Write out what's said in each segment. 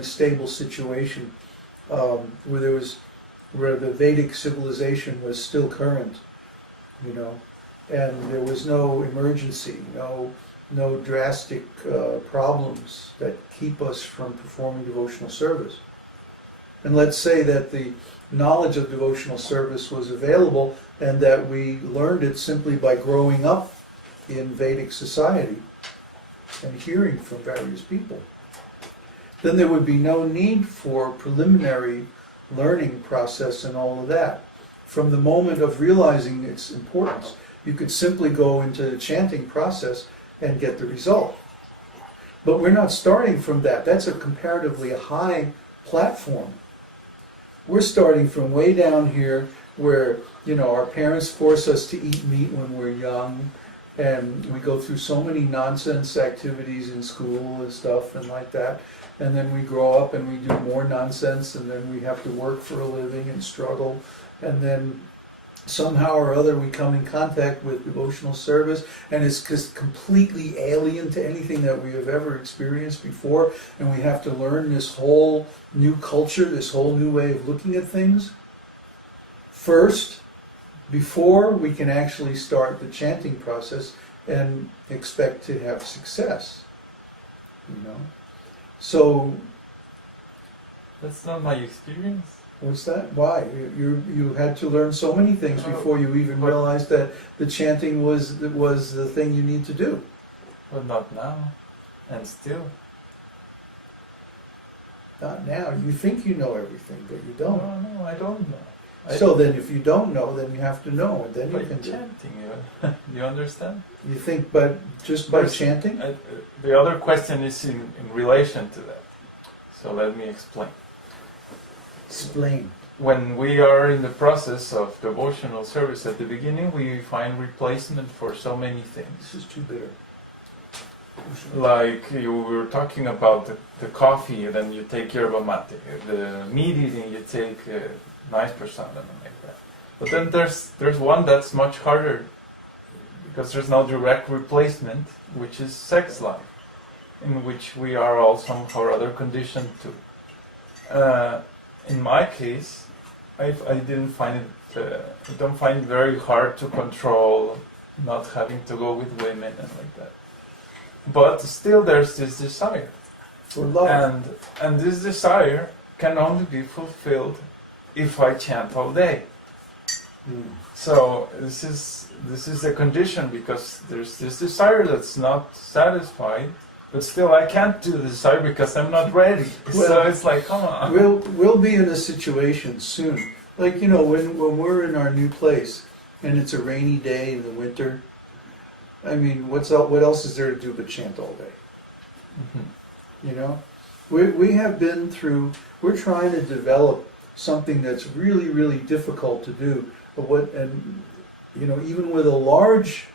a stable situation where the Vedic civilization was still current, and there was no emergency, no drastic problems that keep us from performing devotional service. And let's say that the knowledge of devotional service was available and that we learned it simply by growing up in Vedic society and hearing from various people. Then there would be no need for preliminary learning process and all of that. From the moment of realizing its importance, you could simply go into the chanting process and get the result. But we're not starting from that. That's a comparatively high platform. We're starting from way down here where, our parents force us to eat meat when we're young, and we go through so many nonsense activities in school and stuff and like that. And then we grow up and we do more nonsense, and then we have to work for a living and struggle. And then somehow or other we come in contact with devotional service, and it's just completely alien to anything that we have ever experienced before, and we have to learn this whole new culture, this whole new way of looking at things first, before we can actually start the chanting process and expect to have success. So that's not my experience. What's that? Why? You had to learn so many things before you even realized that the chanting was the thing you need to do. But not now, and still. Not now. You think you know everything, but you don't. No, I don't know. So then if you don't know, then you have to know, and then you can do it. Chanting, you understand? You think, but just by chanting? The other question is in relation to that. So let me explain. Explain. When we are in the process of devotional service at the beginning, we find replacement for so many things. This is too bitter. Like you were talking about the coffee, then you take yerba mate. The meat eating, you take nice prasadam like that. But then there's one that's much harder, because there's no direct replacement, which is sex life, in which we are all somehow or other conditioned to. In my case, I don't find it very hard to control not having to go with women and like that. But still there's this desire. For love. And this desire can only be fulfilled if I chant all day. So this is the condition, because there's this desire that's not satisfied, but still I can't do the desire because I'm not ready. Well, so it's like, come on. We'll be in a situation soon. Like, when we're in our new place and it's a rainy day in the winter, I mean, what else is there to do but chant all day? Mm-hmm. We have been through, we're trying to develop something that's really, really difficult to do. Even with a large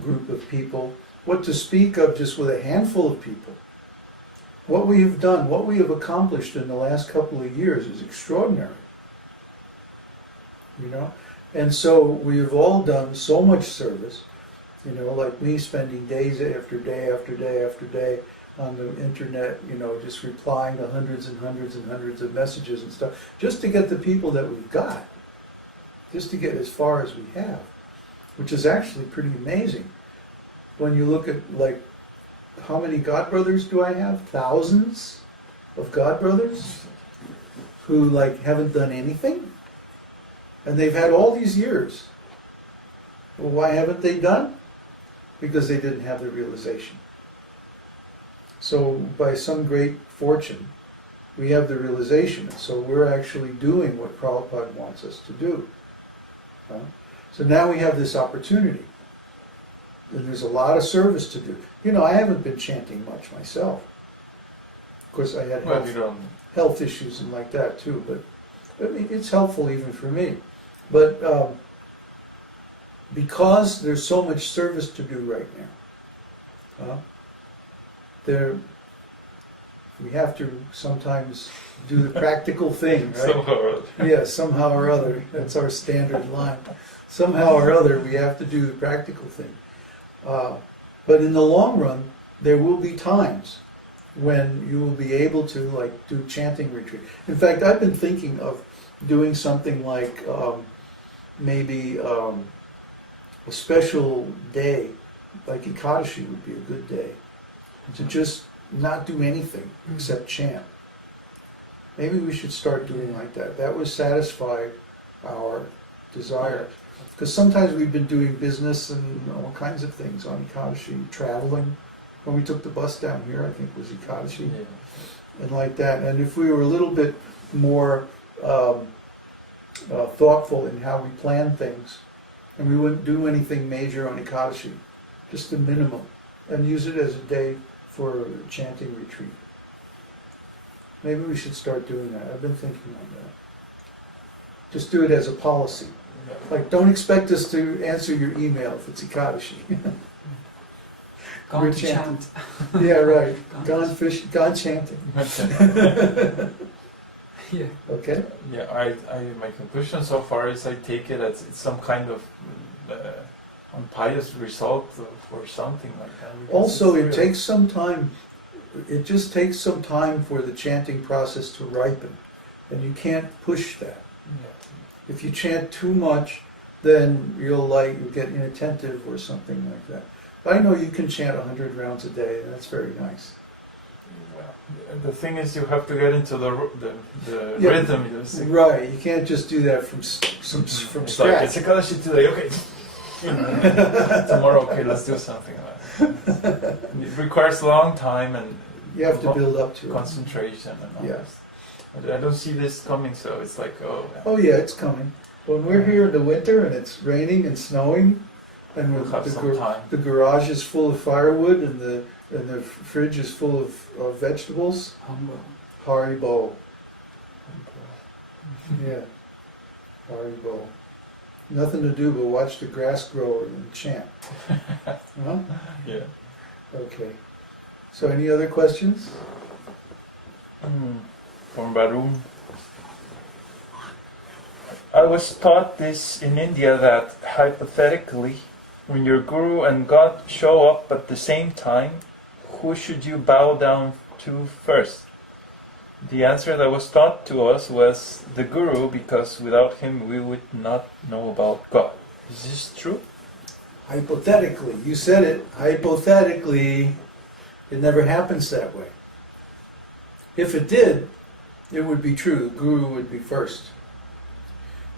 group of people, what to speak of just with a handful of people. What we have done, what we have accomplished in the last couple of years is extraordinary. And so we have all done so much service, like me spending days after day after day after day on the internet, just replying to hundreds and hundreds and hundreds of messages and stuff, just to get the people that we've got, just to get as far as we have, which is actually pretty amazing. When you look at, how many godbrothers do I have? Thousands of godbrothers who, haven't done anything? And they've had all these years. Well, why haven't they done? Because they didn't have the realization. So, by some great fortune, we have the realization. And so we're actually doing what Prabhupada wants us to do. So now we have this opportunity. And there's a lot of service to do. I haven't been chanting much myself. Of course, I had health issues and like that too, but I mean, it's helpful even for me. But because there's so much service to do right now, we have to sometimes do the practical thing, right? Somehow or other. Yeah, somehow or other. That's our standard line. Somehow or other, we have to do the practical thing. But in the long run, there will be times when you will be able to like do chanting retreat. In fact, I've been thinking of doing something like maybe a special day, like Ekadashi would be a good day, to just not do anything except chant. Maybe we should start doing like that. That would satisfy our desires. Because sometimes we've been doing business and all kinds of things on Ekadashi, traveling. When we took the bus down here, I think it was Ekadashi, and like that. And if we were a little bit more thoughtful in how we plan things, and we wouldn't do anything major on Ekadashi, just the minimum, and use it as a day for chanting retreat. Maybe we should start doing that. I've been thinking on that. Just do it as a policy. Like, don't expect us to answer your email if it's Ekadashi. Gone to chant. Yeah, right. Gone chanting. Yeah. Okay. Yeah, my conclusion so far is I take it as it's some kind of unpious result or something like that. Also, it takes some time. It just takes some time for the chanting process to ripen, and you can't push that. Yeah. If you chant too much, then you'll get inattentive or something like that. But I know you can chant 100 rounds a day, and that's very nice. Well, the thing is, you have to get into the rhythm. You see. Right, you can't just do that from It's scratch. like, it's Ekadashi today, okay. Tomorrow, okay, let's do something like that. It requires a long time and You have to build up to it. concentration and all Yeah. this. I don't see this coming, so it's like, Oh yeah, it's coming. When we're here in the winter and it's raining and snowing, and we'll have some time. the garage is full of firewood and the fridge is full of vegetables. Haribo. Yeah. Haribo. Nothing to do but watch the grass grow and chant. Huh? Yeah. Okay. So any other questions? From Barun. I was taught this in India that hypothetically, when your guru and God show up at the same time, who should you bow down to first? The answer that was taught to us was the guru, because without him we would not know about God. Is this true? Hypothetically. You said it. Hypothetically. It never happens that way. If it did, it would be true. The guru would be first.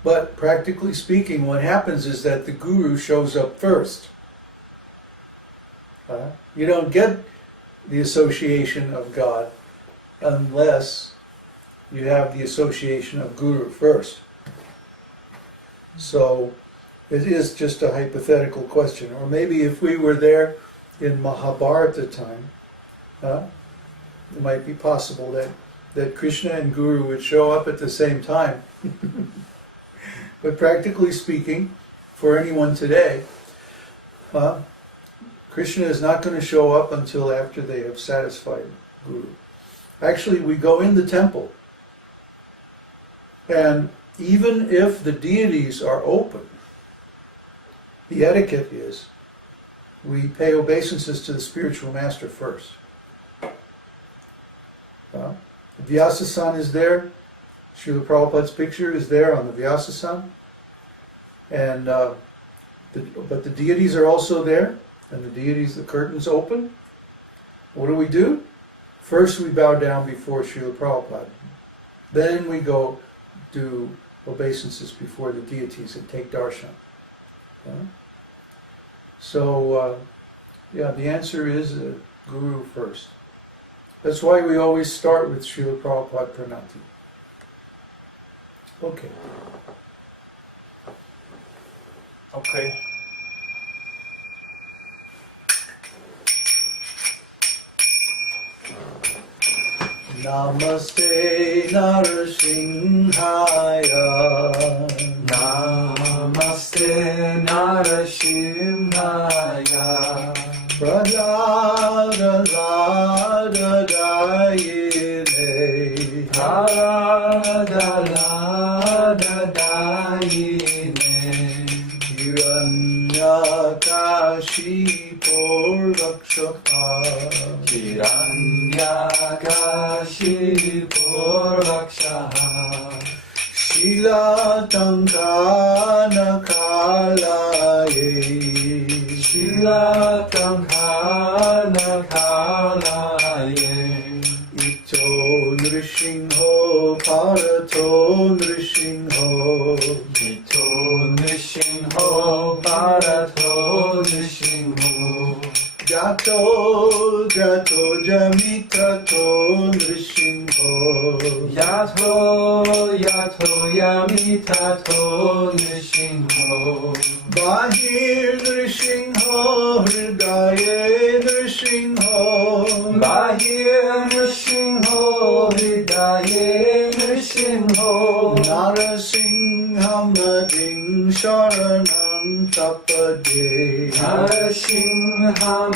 But practically speaking, what happens is that the guru shows up first. You don't get the association of God unless you have the association of guru first. So it is just a hypothetical question. Or maybe if we were there in Mahabharata time, it might be possible that Krishna and Guru would show up at the same time. But practically speaking, for anyone today, Krishna is not going to show up until after they have satisfied Guru. Actually, we go in the temple, and even if the deities are open, the etiquette is we pay obeisances to the spiritual master first. Vyasa-san is there. Śrīla Prabhupada's picture is there on the Vyasa-san. And but the deities are also there, and the deities, the curtains open. What do? First we bow down before Śrīla Prabhupada. Then we go do obeisances before the deities and take darshan. So, the answer is Guru first. That's why we always start with Śrīla Prabhupada Pranati. Okay. Okay. Namaste Narasimhaya. Namaste Narasimhaya. Pradadadadayine. Pradadadadayine. Hiranyakashi Purvakshaka. Hiranyakashi Yagashi Purvakshaha Śrīla Kapiladeva Kalaye Śrīla Kapiladeva Ito Nrsimho Parato Nrsimho Ito Nrsimho Bharato Nrsimho Jato Jamitato Nrsimho Yato Yamitato Nrsimho Bahir Nrsimho Hridaye Nrsimho Bahir Nrsimho Hridaye Nrsimho Narasimham Nadim Sharanam Tapade Narasimham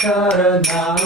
Sharanam